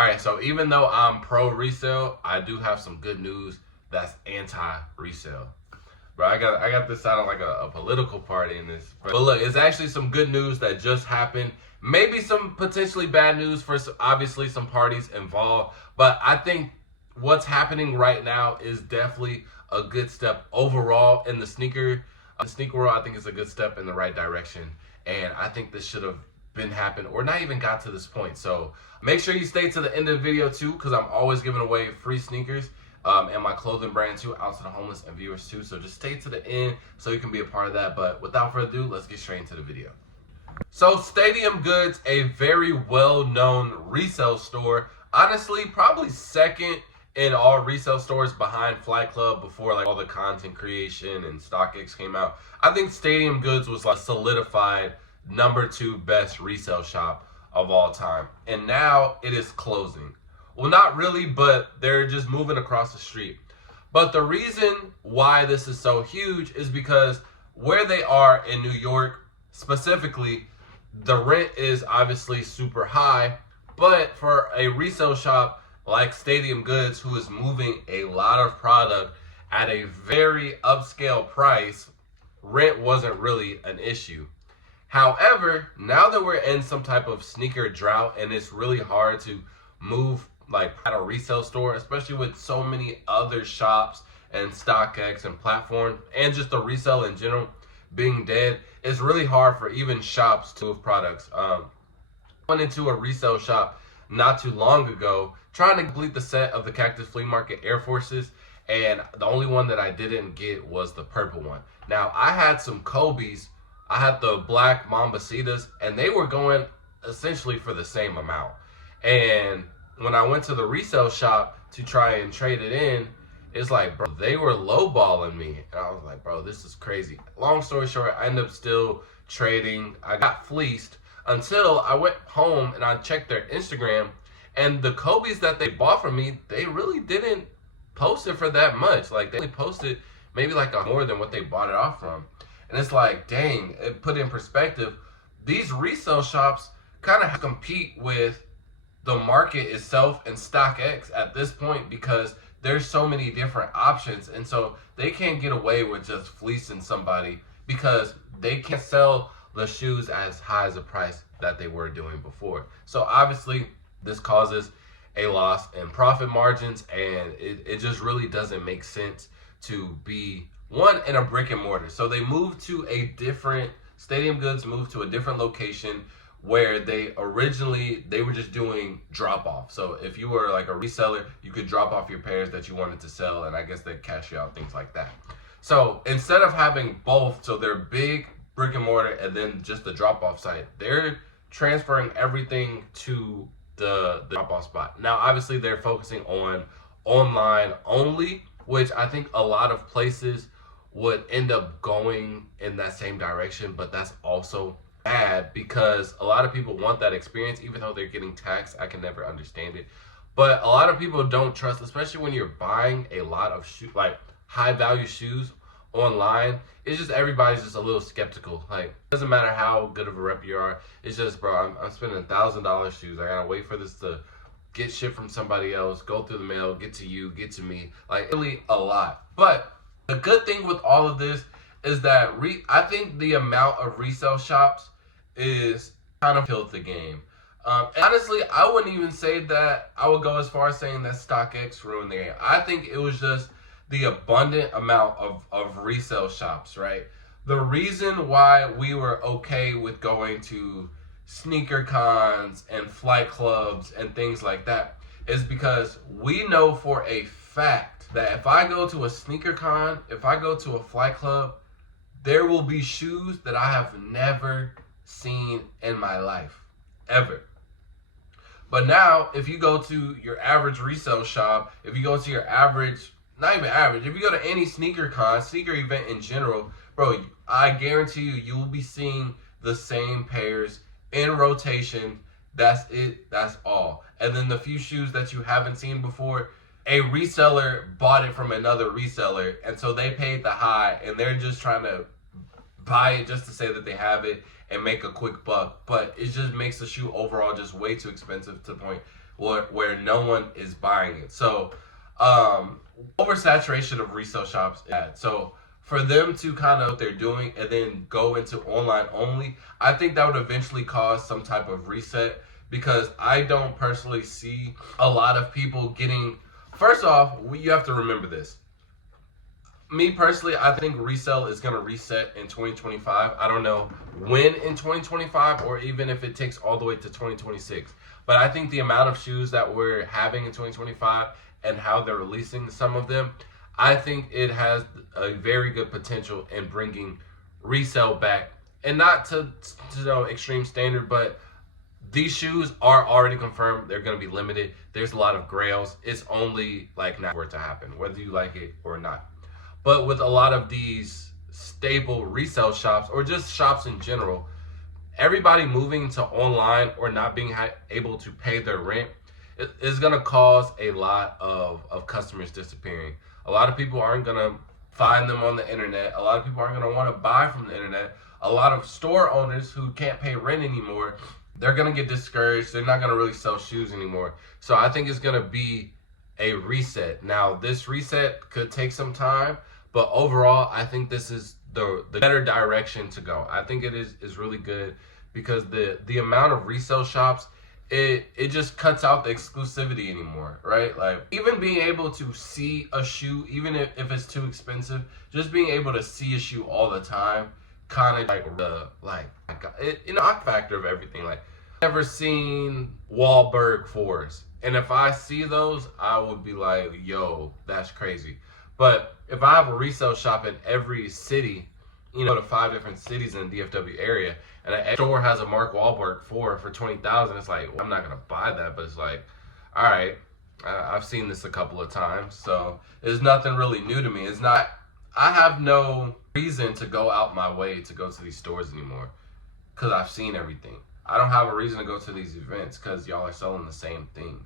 right, so even though I'm pro resale, I do have some good news that's anti resale. Bro, I got this sounding like a political party in this. But look, it's actually some good news that just happened. Maybe some potentially bad news for obviously some parties involved. But I think what's happening right now is definitely a good step overall in the sneaker world. I think it's a good step in the right direction. And I think this should have been happened or not even got to this point. So make sure you stay to the end of the video too, because I'm always giving away free sneakers. And my clothing brand too, out to the homeless and viewers too. So just stay to the end so you can be a part of that. But without further ado, let's get straight into the video. So Stadium Goods, a very well-known resale store, honestly probably second in all resale stores behind Flight Club before like all the content creation and StockX came out. I think Stadium Goods was like solidified #2 best resale shop of all time. And now it is closing. Well, not really, but they're just moving across the street. But the reason why this is so huge is because where they are in New York, specifically, the rent is obviously super high. But for a resale shop like Stadium Goods, who is moving a lot of product at a very upscale price, rent wasn't really an issue. However, now that we're in some type of sneaker drought and it's really hard to move like at a resale store, especially with so many other shops and StockX and platforms and just the resale in general being dead, it's really hard for even shops to move products. I went into a resale shop not too long ago trying to complete the set of the Cactus Flea Market Air Forces, and the only one that I didn't get was the purple one. Now I had some Kobe's, I had the black Mambacitas, and they were going essentially for the same amount. And when I went to the resale shop to try and trade it in, it's like, bro, they were lowballing me. And I was like, bro, this is crazy. Long story short, I ended up still trading. I got fleeced until I went home and I checked their Instagram. And the Kobe's that they bought from me, they really didn't post it for that much. Like, they only posted maybe like more than what they bought it off from. And it's like, dang, it put in perspective, these resale shops kind of compete with the market itself and StockX at this point because there's so many different options, and so they can't get away with just fleecing somebody because they can't sell the shoes as high as a price that they were doing before. So obviously this causes a loss in profit margins, and it just really doesn't make sense to be one in a brick and mortar. So they moved to a different, Stadium Goods moved to a different location where they were just doing drop off. So if you were like a reseller, you could drop off your pairs that you wanted to sell, and I guess they'd cash you out, things like that. So instead of having both, so they're big brick and mortar and then just the drop off site, they're transferring everything to the drop off spot. Now obviously they're focusing on online only, which I think a lot of places would end up going in that same direction, but that's also bad because a lot of people want that experience even though they're getting taxed. I can never understand it, but a lot of people don't trust, especially when you're buying a lot of shoes, like high value shoes online. It's just everybody's just a little skeptical. Like, it doesn't matter how good of a rep you are, it's just, bro, I'm spending $1,000 shoes, I gotta wait for this to get shipped from somebody else, go through the mail, get to you, get to me, like really a lot. But the good thing with all of this is that I think the amount of resale shops is kind of killed the game. And honestly, I wouldn't even say that. I would go as far as saying that StockX ruined the game. I think it was just the abundant amount of resale shops, right? The reason why we were okay with going to sneaker cons and flight clubs and things like that is because we know for a fact that if I go to a sneaker con, if I go to a flight club, there will be shoes that I have never seen in my life, ever. But now, if you go to your average resale shop, if you go to your average, not even average, if you go to any sneaker con, sneaker event in general, bro, I guarantee you will be seeing the same pairs in rotation. That's it, that's all. And then the few shoes that you haven't seen before, a reseller bought it from another reseller, and so they paid the high, and they're just trying to buy it just to say that they have it and make a quick buck. But it just makes the shoe overall just way too expensive to the point where no one is buying it. So oversaturation of resale shops is bad. So for them to kind of what they're doing and then go into online only, I think that would eventually cause some type of reset, because I don't personally see a lot of people getting. First off, you have to remember this. Me personally, I think resale is going to reset in 2025. I don't know when in 2025, or even if it takes all the way to 2026. But I think the amount of shoes that we're having in 2025 and how they're releasing some of them, I think it has a very good potential in bringing resale back. And not to extreme standard, but these shoes are already confirmed. They're going to be limited. There's a lot of grails. It's only like now for it to happen, whether you like it or not. But with a lot of these stable resale shops, or just shops in general, everybody moving to online or not being able to pay their rent is going to cause a lot of customers disappearing. A lot of people aren't going to find them on the internet. A lot of people aren't going to want to buy from the internet. A lot of store owners who can't pay rent anymore, they're going to get discouraged. They're not going to really sell shoes anymore. So I think it's going to be a reset. Now, this reset could take some time, but overall, I think this is the better direction to go. I think it is really good, because the amount of resale shops, it just cuts out the exclusivity anymore, right? Like, even being able to see a shoe, even if it's too expensive, just being able to see a shoe all the time, kind of I factor of everything. Like, I've never seen Wahlberg 4s, and if I see those, I would be like, yo, that's crazy. But if I have a resale shop in every city, go to 5 different cities in the DFW area, and a store has a Mark Wahlberg 4 for $20,000, it's like, well, I'm not gonna buy that. But it's like, all right, I've seen this a couple of times, so it's nothing really new to me. It's not. I have no reason to go out my way to go to these stores anymore, because I've seen everything. I don't have a reason to go to these events because y'all are selling the same thing.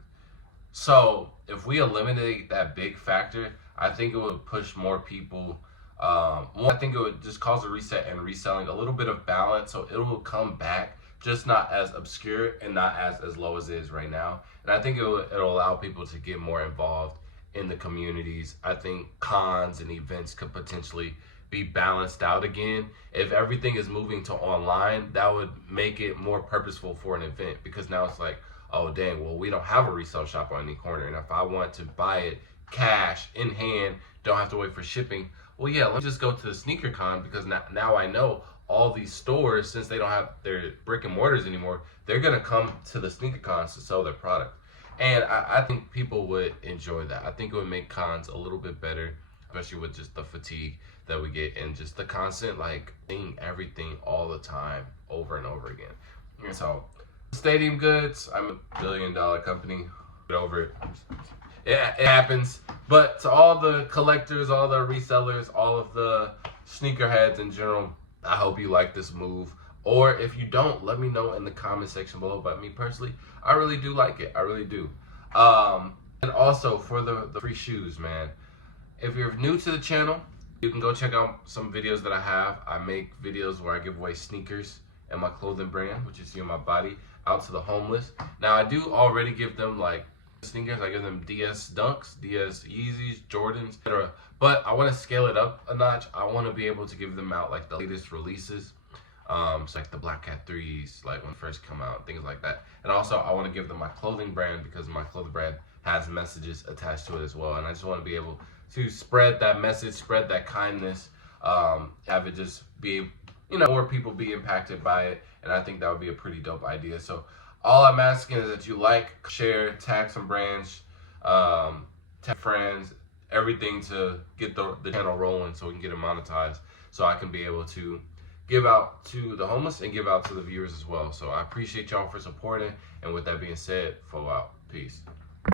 So if we eliminate that big factor, I think it would push more people. I think it would just cause a reset and reselling, a little bit of balance, so it will come back, just not as obscure and not as low as it is right now. And I think it'll allow people to get more involved in the communities. I think cons and events could potentially be balanced out again. If everything is moving to online, that would make it more purposeful for an event, because now it's like, oh dang, well, we don't have a resale shop on any corner, and if I want to buy it cash in hand, don't have to wait for shipping, well, yeah, let me just go to the SneakerCon, because now I know all these stores, since they don't have their brick and mortars anymore, they're gonna come to the SneakerCons to sell their product. And I think people would enjoy that. I think it would make cons a little bit better, especially with just the fatigue that we get and just the constant, like, seeing everything all the time over and over again. And so, Stadium Goods, I'm a $1 billion company. Get over it. It happens. But to all the collectors, all the resellers, all of the sneakerheads in general, I hope you like this move. Or if you don't, let me know in the comment section below. But me personally, I really do like it. I really do. And also for the free shoes, man. If you're new to the channel, you can go check out some videos that I have. I make videos where I give away sneakers and my clothing brand, which you see on my body, out to the homeless. Now, I do already give them, like, sneakers. I give them DS Dunks, DS Yeezys, Jordans, etc. But I want to scale it up a notch. I want to be able to give them out, like, the latest releases. So like the Black Cat 3s, like when they first come out, things like that. And also, I want to give them my clothing brand, because my clothing brand has messages attached to it as well. And I just want to be able to spread that message, spread that kindness, have it just be, more people be impacted by it. And I think that would be a pretty dope idea. So all I'm asking is that you like, share, tag some brands, tag friends, everything to get the channel rolling so we can get it monetized, so I can be able to give out to the homeless and give out to the viewers as well. So I appreciate y'all for supporting. And with that being said, flow out. Peace.